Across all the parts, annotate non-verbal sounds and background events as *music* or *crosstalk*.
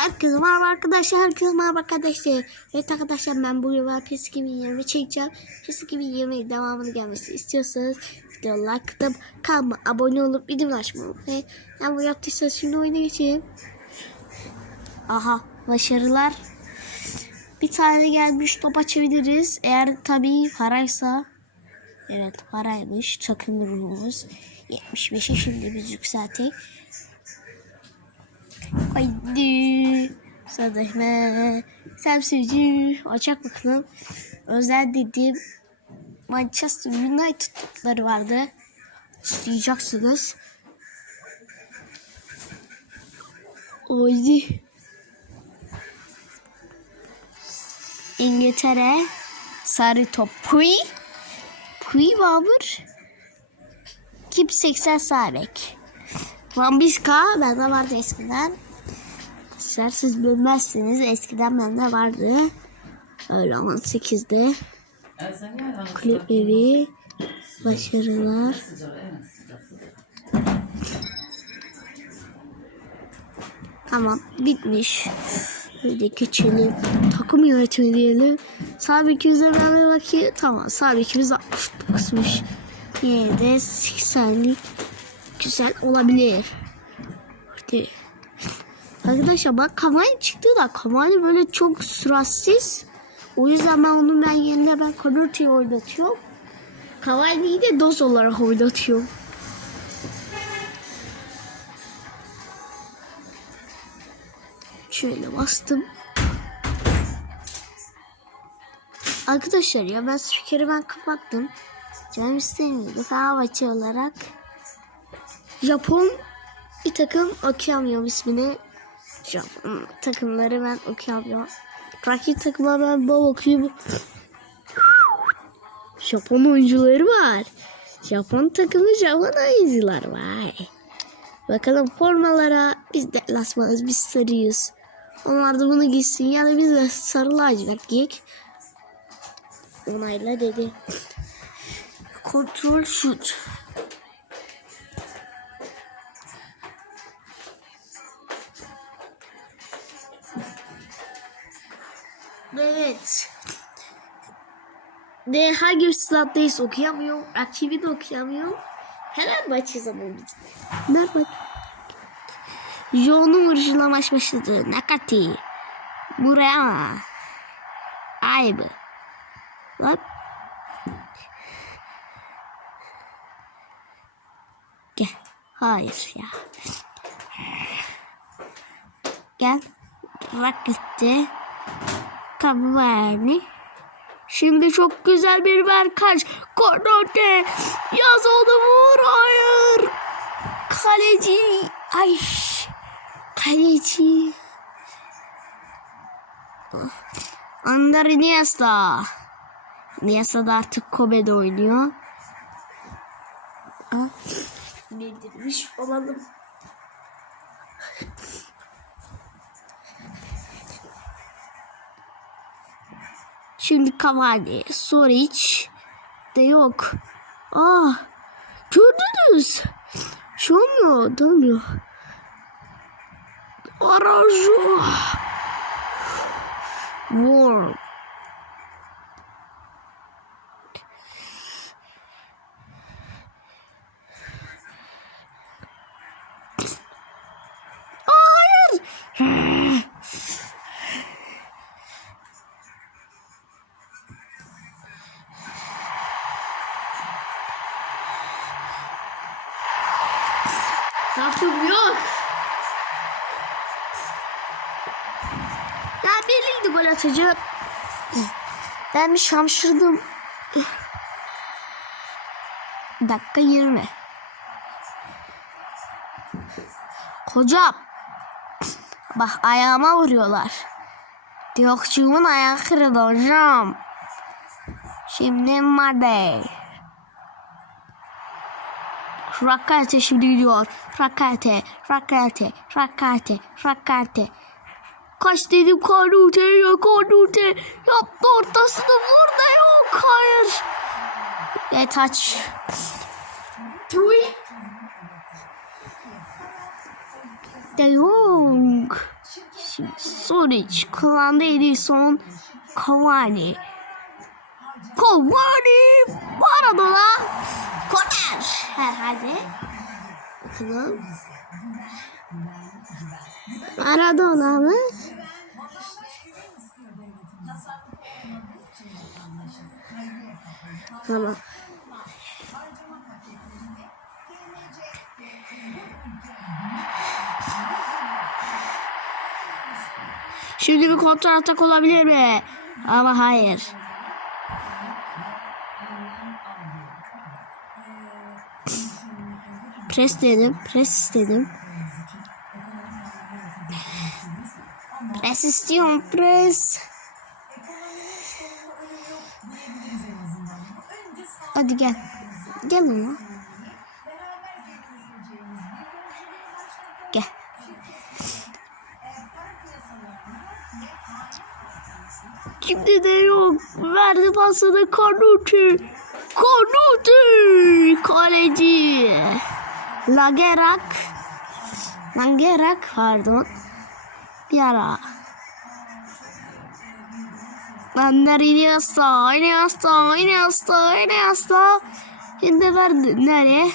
Herkese merhaba arkadaşlar, herkese merhaba arkadaşlar. Evet arkadaşlar ben bu yıl PES 2020 çekeceğim. PES 2020 devamını gelmesi istiyorsanız video like atıp kanalıma abone olup bildirim açmayı unutmayın. Yani bu yaptıysanız şimdi oyuna geçelim. Aha başarılar. Bir tane gelmiş top açabiliriz. Eğer tabii paraysa. Evet paraymış takım ruhumuz. 75'e şimdi biz yükseltek. Haydi. Sadehme. Semsücü. Açak bakalım. Özel dediğim Manchester United'ları vardı. Diyeceksiniz. Haydi. İngiltere. Sarı top. Puy. Puy Babur. Kim 80 Sabek. Van Biska bende vardı eskiden. Arkadaşlar siz bilmezsiniz eskiden bende vardı. Öyle 18'de. Kulüp evi. Başarılar. Tamam bitmiş. Böyle geçelim. Takım yönetimi diyelim. Sabit üzerinden bir bakayım. Tamam sabitimiz 69'muş. Yine de 80'lik güzel olabilir. Hadi. Arkadaşlar bak Cavani çıktı da Cavani böyle çok süratsiz. O yüzden ben onu ben yerine ben Connor'u oynatıyorum. Cavani'yi de doz olarak oynatıyorum. Şöyle bastım. Arkadaşlar ya ben spikeri ben kapattım. Canım istemiyordu. Fenerbahçe olarak Japon bir takım okuyamıyorum ismini. Japon takımları ben okuyamıyorum. Rakip takımlar ben bol okuyup Japon oyuncuları var. Japon takımı Japon oyuncular var. Bakalım formalara biz de lasmanız biz sarıyız. Onlar da bunu giysin yani biz de sarı lacivert giyik. Onayla dedi. Kontrol şut. De hangi bir okuyamıyorum. Rakibi de okuyamıyorum. Hemen maçı zamanı. Merhaba. Joe'nun vuruşuyla maç başladı. Nakati. Murayama. Ayıbı. Lan. Gel. Hayır ya. Gel. Bırak gitti. Tabi verdi. Şimdi çok güzel bir verkaç. Kornote. Yaz onu vur. Hayır. Kaleci. Ay. Kaleci. Ander Iniesta. Iniesta da artık Kobe'de oynuyor. Ah, Bildirmiş olalım. Şimdi Cavani, Soric de yok. Ah, gördünüz. Şu olmuyor, dönmüyor. Araju. War. Atacak. Ben bir şamşırdım. Dakika 20. Hocam. Bak ayağıma vuruyorlar. Diyokçuğumun ayağı kırıldı hocam. Şimdi madde. Rakate şimdi gidiyor. Rakate, rakate, rakate, rakate. Kaç dedim Kanute ya Kanute. Yaptı ortasını burada yok. Hayır. Ve taç. Tui. De Jong. Suric kullandı Edison Cavani. Cavani Maradona korner herhalde. Bakalım. Maradona mı? Tamam. Şimdi bir kontrol atak olabilir mi? Ama hayır. Pres dedim. Pres istedim. Pres istiyorum. Pres. Hadi gel. Gel ama. Gel. Şimdi de yok. Verdi pasını Kanuti. Kanuti. Kaleci. Lagerak. Lagerak pardon. Bir ara. Bender Iniesta, Iniesta, Iniesta, Iniesta. Şimdi verdi. Nereye?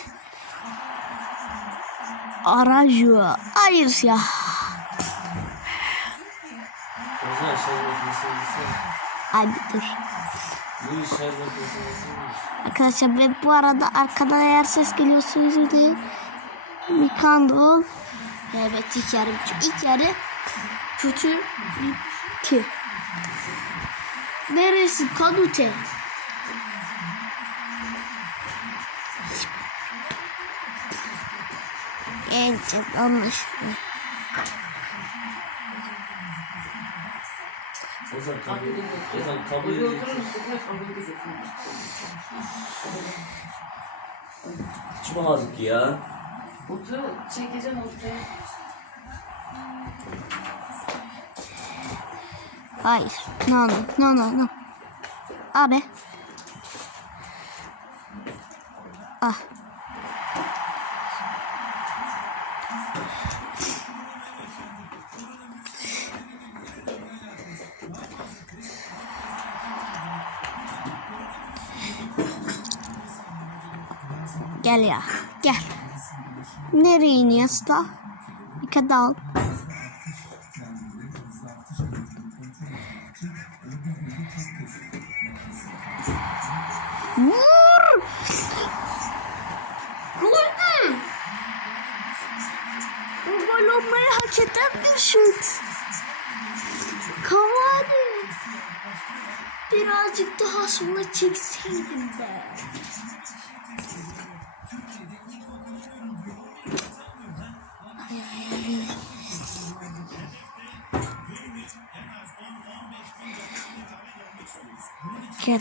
Araju. Hayır ya. Abi dur. Arkadaşlar ve bu arada arkadan eğer ses geliyorsa özür dilerim. Mikando. Evet ilk yarı. ilk yarı kötü bitti. Neresi Kanute? En çok anlaşılıyor. Ozan kabul Ozan kabul da getireyim. Çıkamadık ya. Otur, çekeceğim ortaya. Hayır. No no no no no. Abi. Ah. Gel ya. Gel. Nereye iniyorsun? Bir kadal. Çekseydim be. Gel.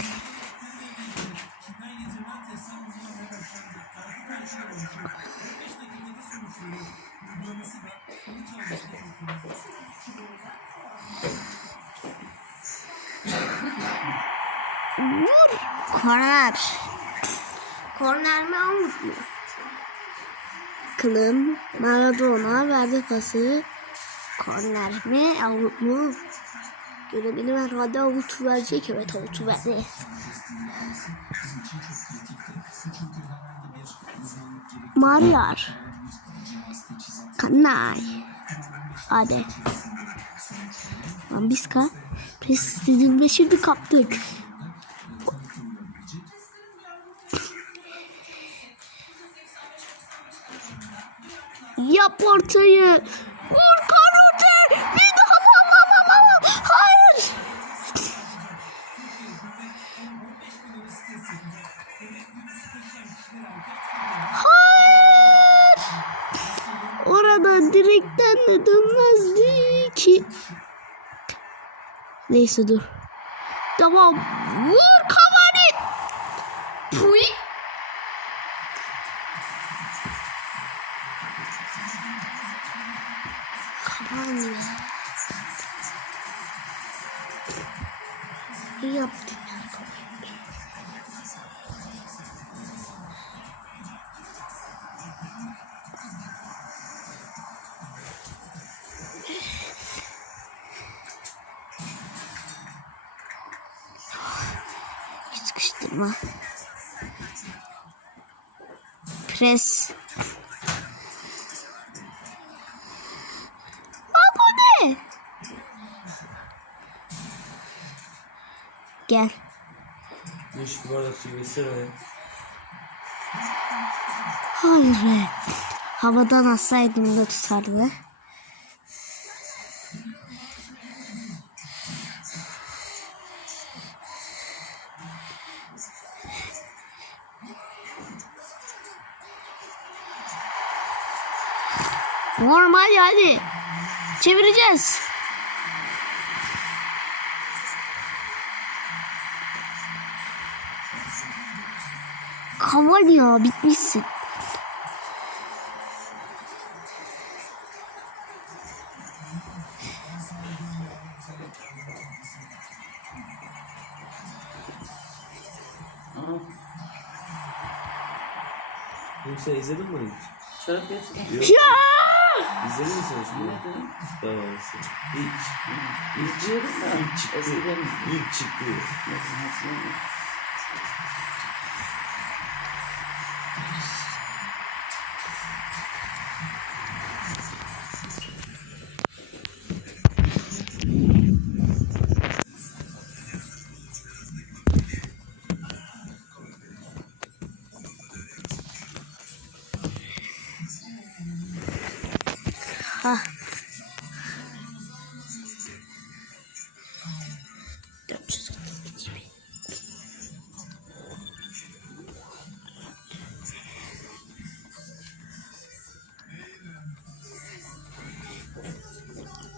Korner. Korner mi out mu? Kılım Maradona verdi pası. Korner mi out mu? Görebilir herhalde avutu verecek. Evet avutu verdi. Mariar. Kanay. Hadi. Ambiska. Pres istedim ve şimdi kaptık. Yap ortayı. Vur kanute. Bir daha la la la la la. Hayır. Hayır. Orada direkten de dönmezdi ki. Neyse dur. İyi yaptın. Hiç sıkıştırma. Pres. Beş bir bardak su versene ya. Hayır be. Havadan atsaydım da tutardı. Normal yani. Çevireceğiz. Kavan ya bitmişsin. Sen izledin mi hiç? Çorap yapsın. Yok. Ya! İzledin mi sen şunu? Evet. Tamam. İlk. İlk. İlk çıktı. Eskiden izliyordum. İlk çıktı.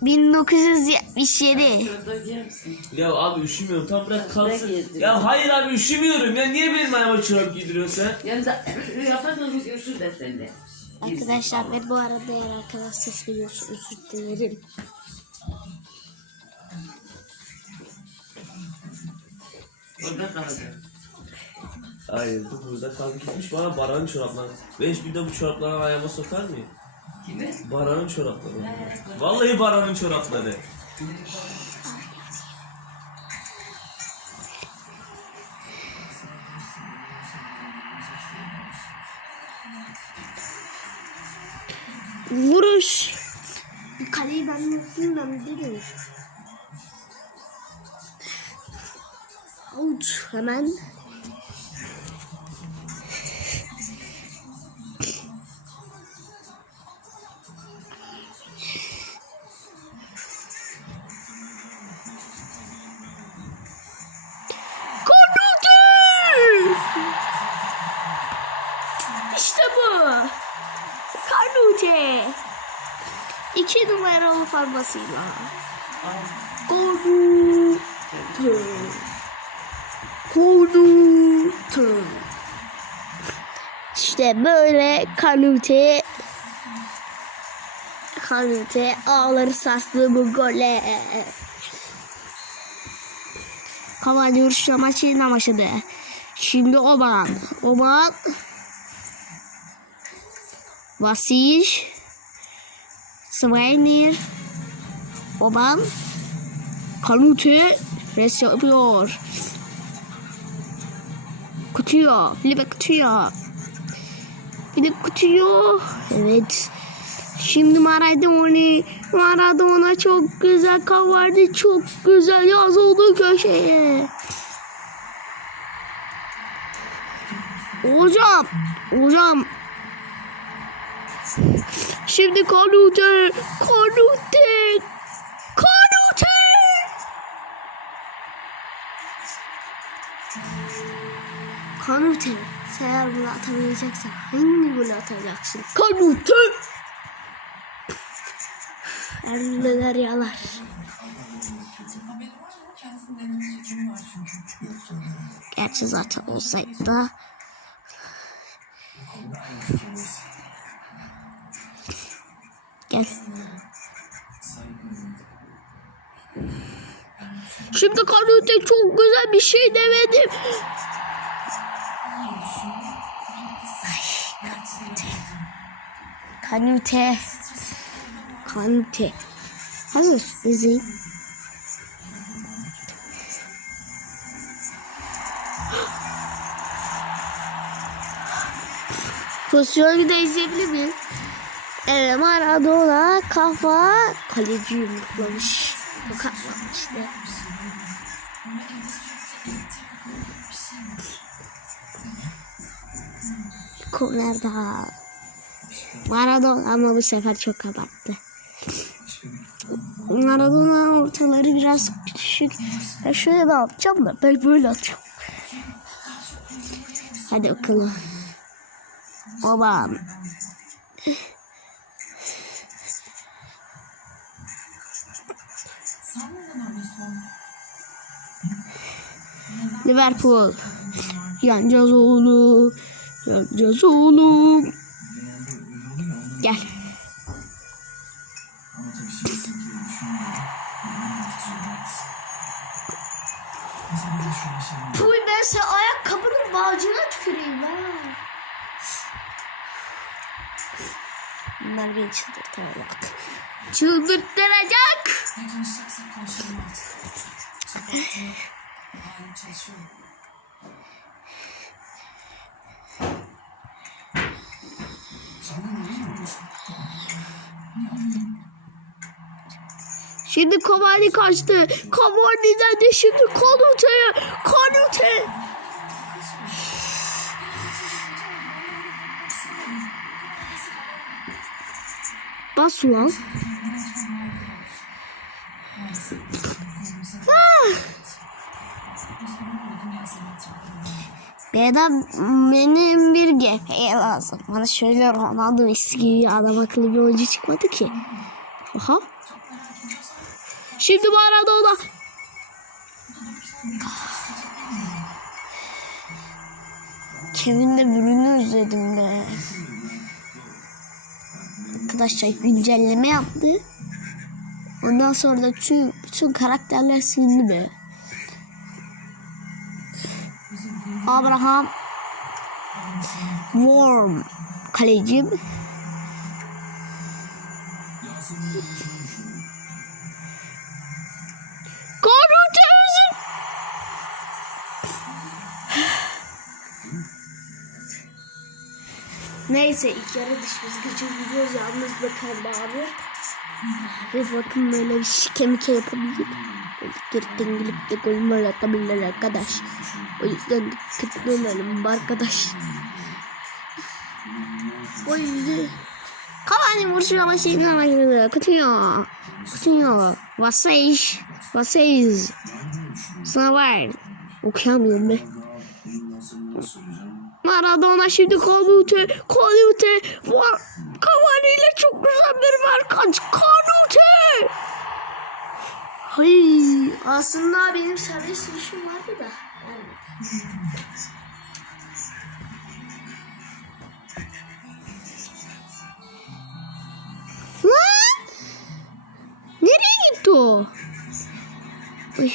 1977. Ya abi üşümüyorum. Tam bırak kalsın. Ya hayır abi üşümüyorum. Ya niye benim ayağıma çorap giydiriyorsun sen? Yani da *clears throat* yaparsan biz üşür de sen. Arkadaşlar ve bu arada eğer arkadan ses geliyorsa özür dilerim. Orada kalacak. Hayır bu burada kalk gitmiş bana baran çoraplar. Ben hiç bir de bu çorapları ayağıma sokar mıyım? Kimi? Baran'ın çorapları. Vallahi Baran'ın çorapları. Vuruş. Kaleyi ben unuttum ben dedim. Avuç hemen. Numaralı formasıyla. Karnute. Karnute. İşte böyle Kanute Kanute ağları sastı bu gole. Kavalye vuruşla maçı yine başladı. Şimdi Oban. Oban. Vasic. Svenir. Oban. Kanute. Res yapıyor. Kutuyor. Libe kutuyor. Bir de kutuyor. Evet. Şimdi Maradona. Maradona çok güzel kavardı. Çok güzel yazıldı köşeye. Hocam. Hocam. Şimdi. Kanute. Kanute. Kanute. Sen eğer bunu atamayacaksan hangi golü atacaksın? Kanute. Erler yalar. Gerçi zaten olsaydı da Gel. Şimdi Kanute çok güzel bir şey demedim. Kanute. Kanute. Hazır. İzleyin. Pozisyonu da izleyebilir miyim? Evet Maradona kafa kaleci yumruklamış. Tokatlamış işte. Korner daha. Maradona ama bu sefer çok abarttı. Maradona ortaları biraz küçük. Ben şöyle ben atacağım da ben böyle atacağım. Hadi bakalım. Babam. Liverpool. Yanacağız oğlum. Yanacağız oğlum. Gel. Puy ben sen ayakkabının bağcığına tüküreyim ben. Bunlar beni çıldırtacak. Çıldırtacak. Şimdi Cavani kaçtı. Cavani'den de şimdi Kanute. Kanute. Bas ulan. Ah! Benim, benim bir GP lazım. Bana şöyle Ronaldo eski adam akıllı bir oyuncu çıkmadı ki. Aha. Şimdi Maradona. Kevin de Bruyne özledim be. Arkadaşlar güncelleme yaptı. Ondan sonra da tüm, bütün karakterler silindi be. Abraham Worm kalecim. Neyse ilk yarı dış biz gece gidiyoruz yalnız bakalım abi. Ve bakın böyle bir şike mike yapabilir. Geritten gelip de gol mol atabilirler arkadaş. O yüzden dikkatli olalım arkadaş. O yüzden Cavani vuruşu ama şimdi başladı. Coutinho. Coutinho. Vasseis. Vasseis. Sana var. Okuyamıyorum be. Maradona şimdi Kanute. Kanute. Var. Cavani ile çok güzel bir markaç. Kanute. Hay. Aslında benim serbest vuruşum vardı da. Lan! Nereye gitti o? Uy.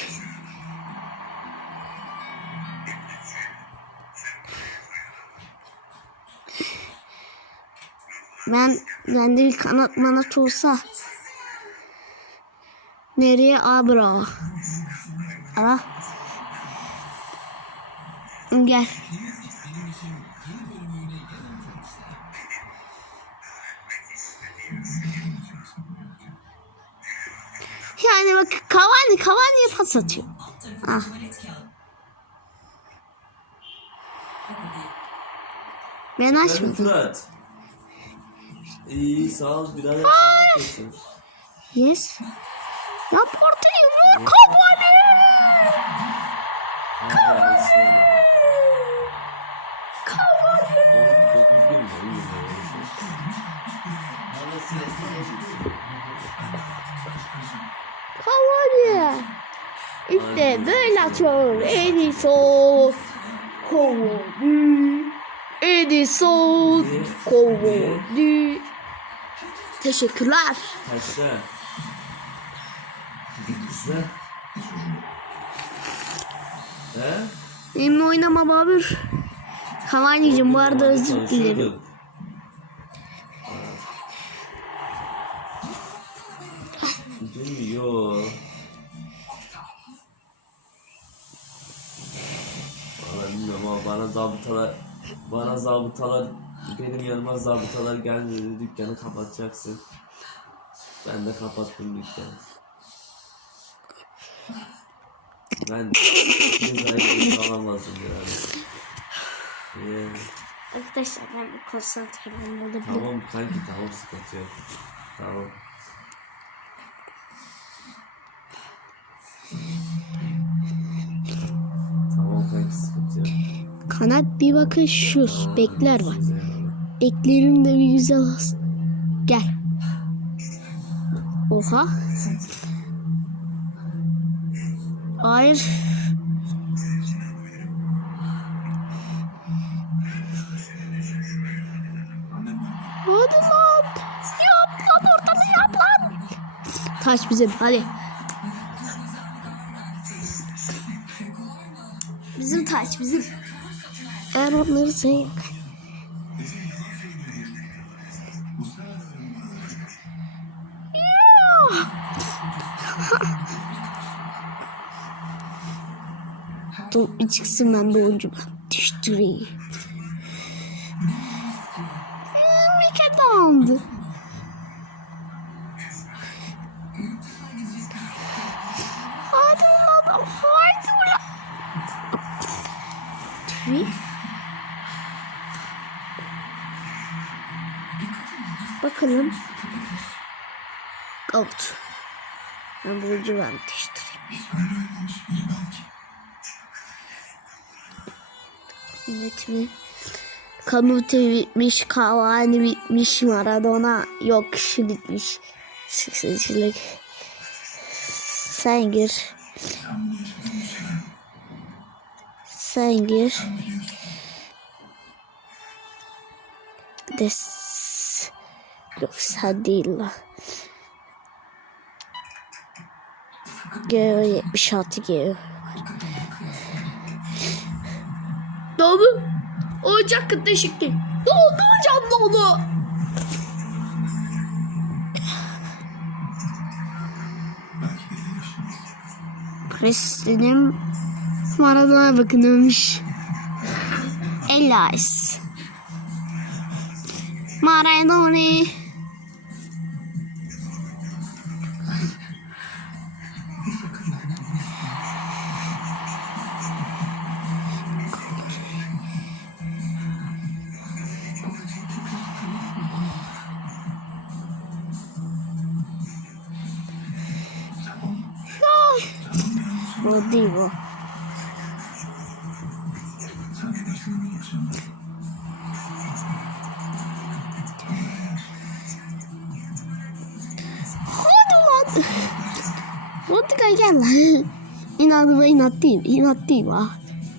Ben bende bir kanat manat olsa nereye abra? Ara. Gel. Yani bak Cavani Cavani'ye pas atıyor. Ah. Ben açmadım. İyi sağ ol birader sen ne yapıyorsun? Yes. Ya Porte'yi vur iyi. Cavani. İşte böyle atıyor Edison. Cavani. Edison. Cavani. Teşekkürler. Kaçta? Kızlar. He? Benimle oynama Babür. Cavani'cim bu arada özür dilerim. Duymuyor. Valla bilmiyorum ama bana zabıtalar bana zabıtalar Benim yanıma zabıtalar gelmedi dükkanı kapatacaksın. Ben de kapattım dükkanı. Ben cezayı alamazdım yani. Ee, Arkadaşlar ben bir konsantre olmalıyım. tamam kanki tamam sıkıntı yok. Tamam. Tamam kanki sıkıntı yok. Kanat bir bakın şu bekler var. Beklerim de bir güzel olsun. Gel. Oha. Hayır. Hadi lan. Yap lan ortalığı yap lan. Taş bizim hadi. Bizim taş bizim. Eğer onları sen çıksın ben bir oyuncu ben düştüreyim. Dağıldı. Hadi ulan haydi ulan. Tüy. Bakalım. Out. Ben bu oyuncu. Yönetimi. Kanute bitmiş, Cavani bitmiş, Maradona yok, şu bitmiş. Sıkıcılık. Sen gir. Sen gir. Bir de s- yok sen değil la. Geo 76 Doğru. Ocak kıtlaşıktı. Dolduracağım da onu. Preston'im Maradona bakınmış. Elias. Maradona. O değil o. Hadi lan. Hadi gel lan. İnadıma inat değil. İnat değil ha.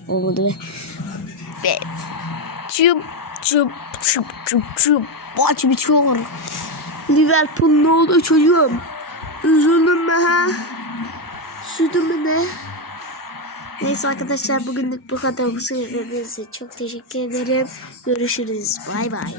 Olmadı be. Be. Çıp çıp çıp çıp çıp. Maç bitiyor. Liverpool ne oldu çocuğum? Üzüldüm be ha. Sürdüm mü ne? Neyse arkadaşlar bugünlük bu kadar. Bu seyirleriniz çok teşekkür ederim. Görüşürüz. Bay bay.